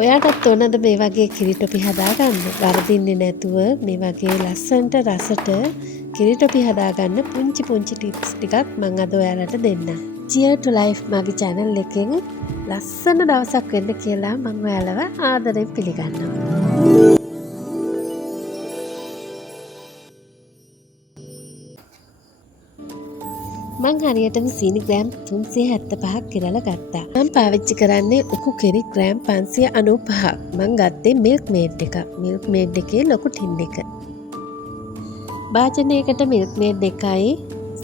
ඔයාටත් ඕනද මේ වගේ කිරිටොපි හදාගන්න? වරදින්නේ නැතුව මේ වගේ ලස්සනට රසට කිරිටොපි හදාගන්න පුංචි ටිප්ස් ටිකක් මම අද ඔයාලට දෙන්නම්. Cheer to Life මගේ channel එකෙන් ලස්සන දවසක් වෙන්න කියලා මම ඔයාලව ආදරෙන් පිළිගන්නවා. මං හරියටම සීනි ග්‍රෑම් 375ක් කිරලා ගත්තා. මම පාවිච්චි කරන්නේ උකු කිරි ග්‍රෑම් 595ක්. මං ගත්තේ මිල්ක් මේඩ් එක. මිල්ක් මේඩ් එකේ ලොකු ටින් එක. භාජනයකට මිල්ක් මේඩ් එකයි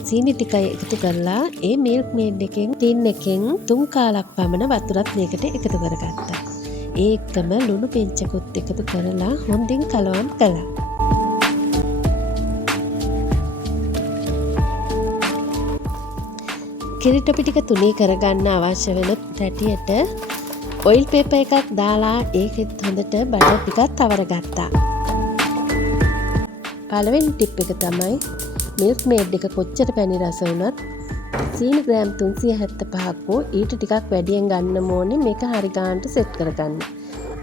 සීනි ටිකයි එකතු කරලා ඒ මිල්ක් මේඩ් එකෙන් ටින් එකෙන් 3 කාලක් පමණ වතුරත් මේකට එකතු කරගත්තා. ඒකම ලුණු පෙන්චකුත් එකතු කරලා හොඳින් කලවම් කළා. කිරිටොපි ටික තුනී කරගන්න අවශ්‍ය වෙන රැටියට ඔයිල් පේපර් එකක් දාලා ඒකෙත් හොඳට බටර් ටිකක් තවර ගත්තා. පළවෙනි ටිප් එක තමයි මිල්ක් මේඩ් එක කොච්චර පැණි රස වුණත් සීනි ග්‍රෑම් 375ක් වූ ඊට ටිකක් වැඩියෙන් ගන්න ඕනේ මේක හරි ගන්නට සෙට් කරගන්න.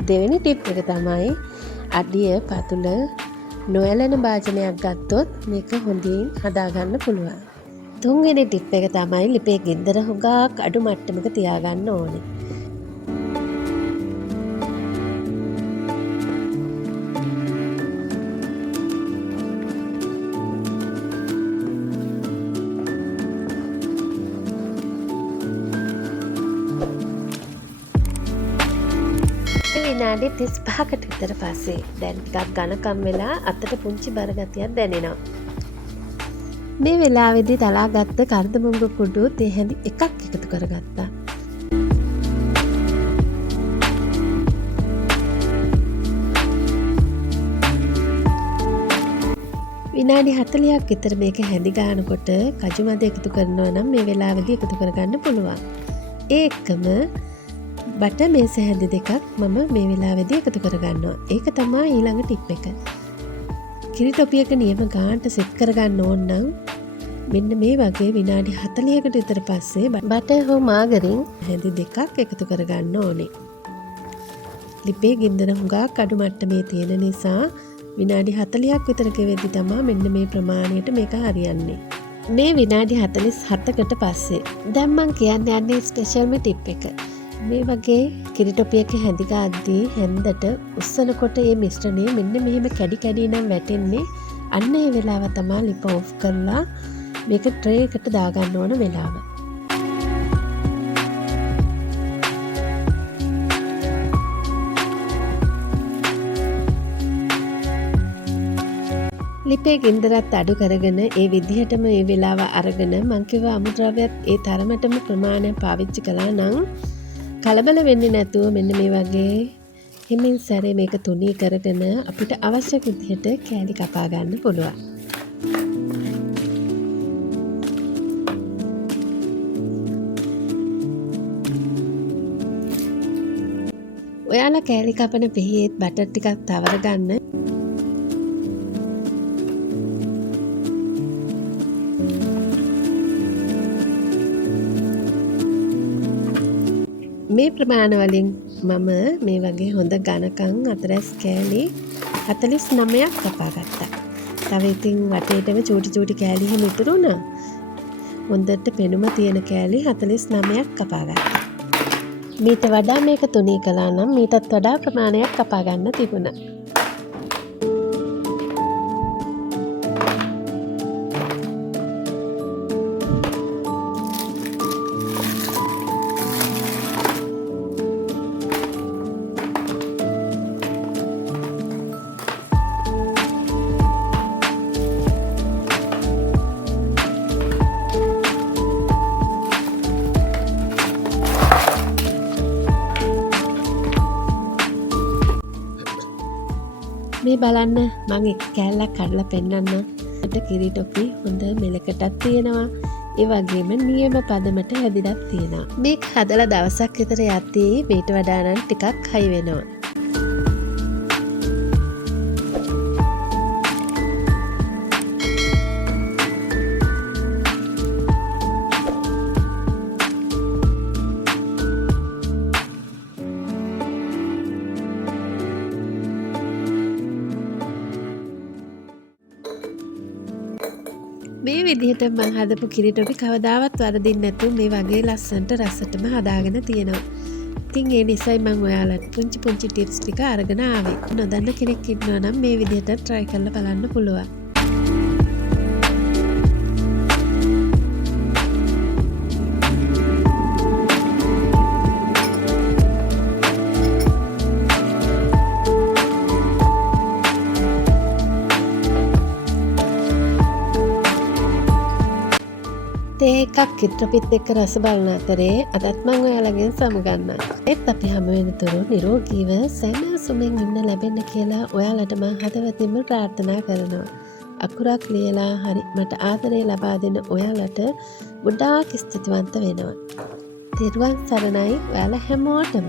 දෙවෙනි ටිප් එක තමයි අඩිය පතුල නොඇලෙන භාජනයක් ගත්තොත් මේක හොඳින් හදාගන්න පුළුවන්. තුන්වෙනි ටිප් එක තමයි ලිපේ ගින්දර හුඟක් අඩු මට්ටමක තියාගන්න ඕනේ. විනාඩි 35කට විතර පස්සේ දැන් ටිකක් ඝනකම් වෙලා අතට පුංචි බර ගතියක් දැනෙනවා. මේ වෙලාවේදී තලාගත්ත කරදමුංග කුඩු තේ හැඳි එකක් එකතු කරගත්තා. විනාඩි 40ක් විතර මේක හැඳි ගන්නකොට කජු මද එකතු කරනවා නම් මේ වෙලාවේදී එකතු කරගන්න පුළුවන්. ඒකම බටර් මේස හැඳි දෙකක් මම මේ වෙලාවේදී එකතු කරගන්නවා. ඒක තමයි ඊළඟ ටිප් එක. කිරිටොපි එක නියම ගානට සෙට් කරගන්න ඕන නම් මෙන්න මේ වගේ විනාඩි 40කට විතර පස්සේ බටර් හෝ මාගරින් හැඳි දෙකක් එකතු කරගන්න ඕනේ. ලිපේ ගින්දර හුඟක් අඩු මට්ටමේ තියෙන නිසා විනාඩි 40ක් විතර ගෙවෙද්දි තමයි මෙන්න මේ ප්‍රමාණයට මේක හරියන්නේ. මේ විනාඩි 47කට පස්සේ දැන් මම කියන්න යන්නේ ස්පෙෂල්ම ටිප් එක. මේ වගේ කිරිටොපි එක හැඳි ගාද්දී හැන්දට උස්සනකොට මේ මිශ්‍රණය මෙන්න මෙහෙම කැඩි කැඩි නම් වැටෙන්නේ. අන්න ඒ වෙලාව තමයි ලිප ඔෆ් කරලා මේක ට්‍රේ එකට දාගන්න ඕන වෙලාව. ලිපේ ගින්දරත් අඩු කරගෙන ඒ විදිහටම මේ වෙලාව අරගෙන මං කිව්ව අමුද්‍රව්‍යත් ඒ තරමටම ප්‍රමාණය පාවිච්චි කළා නම් කලබල වෙන්නේ නැතුව මෙන්න මේ වගේ හිමින් සැරේ මේක තුනී කරගෙන අපිට අවශ්‍ය විදිහට කෑලි කපා ගන්න පුළුවන්. ඔයාලා කෑලි කපන පිහියේත් බටර් ටිකක් තවර ගන්න. මේ ප්‍රමාණ වලින් මම මේ වගේ හොඳ ඝනකම් අතරස් කෑලි 49ක් කපා ගත්තා. තව ඉතින් වටේටම චූටි කෑලි හැම ඉතුරු වුණා. හොඳට පෙනුම තියෙන කෑලි 49ක් කපා ගත්තා. මීට වඩා මේක තුනී කළා නම් මීටත් වඩා ප්‍රමාණයක් කපා ගන්න තිබුණා. මේ බලන්න මම එක කෑල්ලක් කඩලා පෙන්නන්නම්. මට කිරිටොපි හොඳ මෙලකටත් තියෙනවා. ඒ වගේම නියම පදමට හැදිලත් තියෙනවා. මේක හදලා දවසක් විතර යද්දී මේට වඩා නම් ටිකක් හයි වෙනවා. විදිහට මං හදපු කිරි ටොපි කවදාවත් වරදින්නේ නැතුව මේ වගේ ලස්සනට රසටම හදාගෙන තියෙනවා. ඉතින් ඒ නිසායි මං ඔයාලට පුංචි ටිප්ස් ටික අරගෙන ආවේ. නොදන්න කෙනෙක් ඉන්නවා නම් මේ විදිහට try කරලා බලන්න පුළුවන්. තේ එකක් කිට්ටපිත් එක්ක රස බලන අතරේ අදත් මං ඔයාලගෙන් සමුගන්නම්. ඒත් අපි හැම වෙනතුරු නිරෝගීව සැනසුමින් ඉන්න ලැබෙන්න කියලා ඔයාලට මං හදවතින්ම ප්‍රාර්ථනා කරනවා. අකුරක් ලියලා හරි මට ආදරේ ලබා දෙන ඔයාලට ගොඩාක් ස්තුතිවන්ත වෙනවා. තෙරුවන් සරණයි ඔයාලා හැමෝටම.